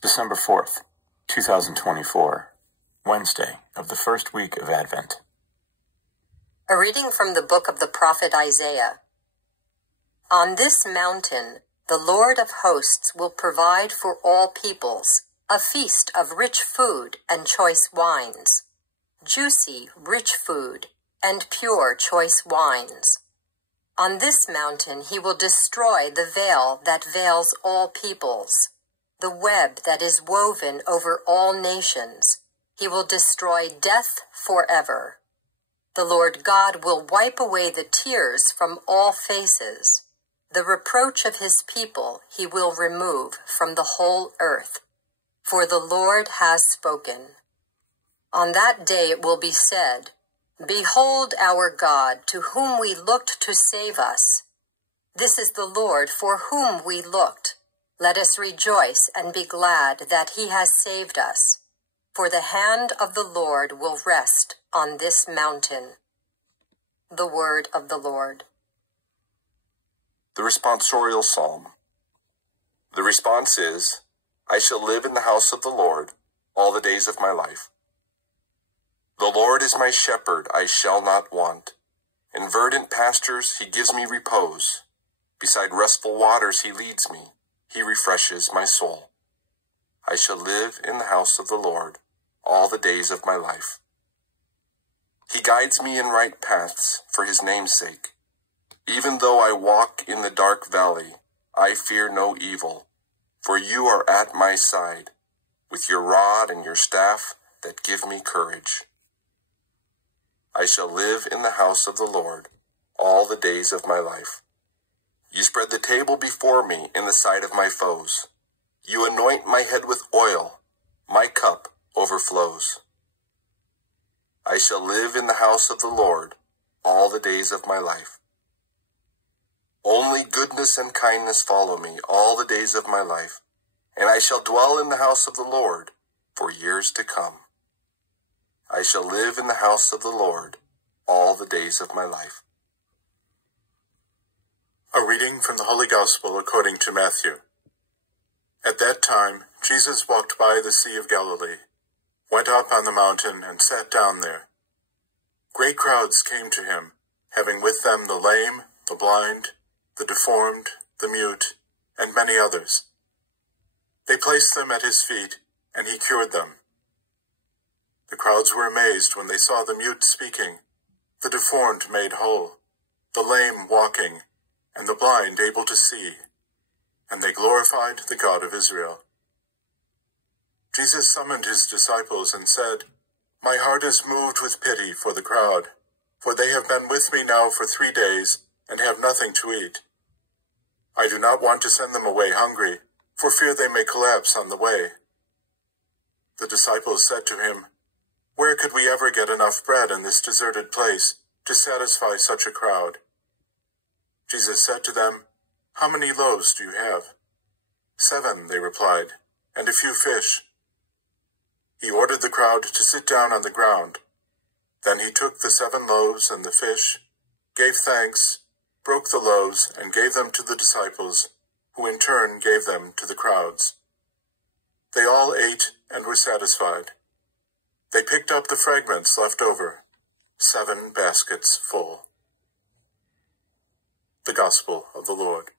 December 4th, 2024, Wednesday of the first week of Advent. A reading from the book of the prophet Isaiah. On this mountain, the Lord of hosts will provide for all peoples a feast of rich food and choice wines, juicy, rich food and pure choice wines. On this mountain he will destroy the veil that veils all peoples, the web that is woven over all nations. He will destroy death forever. The Lord God will wipe away the tears from all faces. The reproach of his people he will remove from the whole earth. For the Lord has spoken. On that day it will be said, Behold our God, to whom we looked to save us. This is the Lord for whom we looked. Let us rejoice and be glad that he has saved us. For the hand of the Lord will rest on this mountain. The word of the Lord. The responsorial psalm. The response is, I shall live in the house of the Lord all the days of my life. The Lord is my shepherd, I shall not want. In verdant pastures he gives me repose. Beside restful waters he leads me. He refreshes my soul. I shall live in the house of the Lord all the days of my life. He guides me in right paths for his name's sake. Even though I walk in the dark valley, I fear no evil, for you are at my side, with your rod and your staff that give me courage. I shall live in the house of the Lord all the days of my life. You spread the table before me in the sight of my foes. You anoint my head with oil. My cup overflows. I shall live in the house of the Lord all the days of my life. Only goodness and kindness follow me all the days of my life, and I shall dwell in the house of the Lord for years to come. I shall live in the house of the Lord all the days of my life. A reading from the Holy Gospel according to Matthew. At that time, Jesus walked by the Sea of Galilee, went up on the mountain, and sat down there. Great crowds came to him, having with them the lame, the blind, the deformed, the mute, and many others. They placed them at his feet, and he cured them. The crowds were amazed when they saw the mute speaking, the deformed made whole, the lame walking, and the blind able to see, and they glorified the God of Israel. Jesus summoned his disciples and said, My heart is moved with pity for the crowd, for they have been with me now for 3 days and have nothing to eat. I do not want to send them away hungry, for fear they may collapse on the way. The disciples said to him, Where could we ever get enough bread in this deserted place to satisfy such a crowd? Jesus said to them, How many loaves do you have? 7, they replied, and a few fish. He ordered the crowd to sit down on the ground. Then he took the 7 loaves and the fish, gave thanks, broke the loaves, and gave them to the disciples, who in turn gave them to the crowds. They all ate and were satisfied. They picked up the fragments left over, 7 baskets full. The Gospel of the Lord.